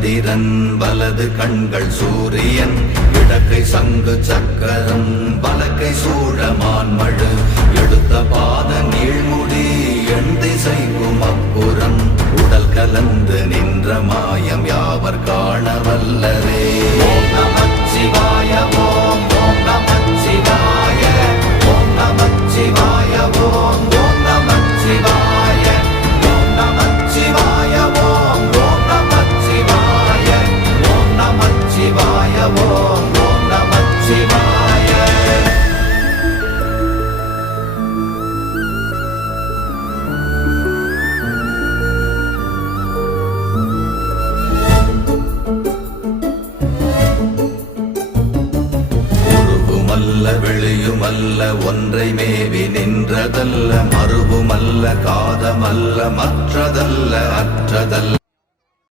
சந்திரன் வலது கண்கள் சூரியன் இடக்கை சங்கு சக்கரம் வலக்கை சூழமான்மழு எடுத்த பாத நீழ்முடி எண் திசைக்கும் அப்புறம் உடல் கலந்து நின்ற மாயம் யாவர் காண வல்லரே. ஓம் நமச்சிவாய ஓம் ஓம் நமச்சிவாய ஓம் நமச்சிவாய ஓம் ஓம் நமச்சிவாய ஓம் நமச்சிவாய ஓம் ஓம் நமச்சிவாய ஓம் நமச்சிவாய ஓம் ஓம் நமச்சிவாய. வெளியுமல்ல ஒன்றை மேவி நின்றதல்ல மறுவுமல்ல காதமல்ல மற்றதல்ல அற்றதல்ல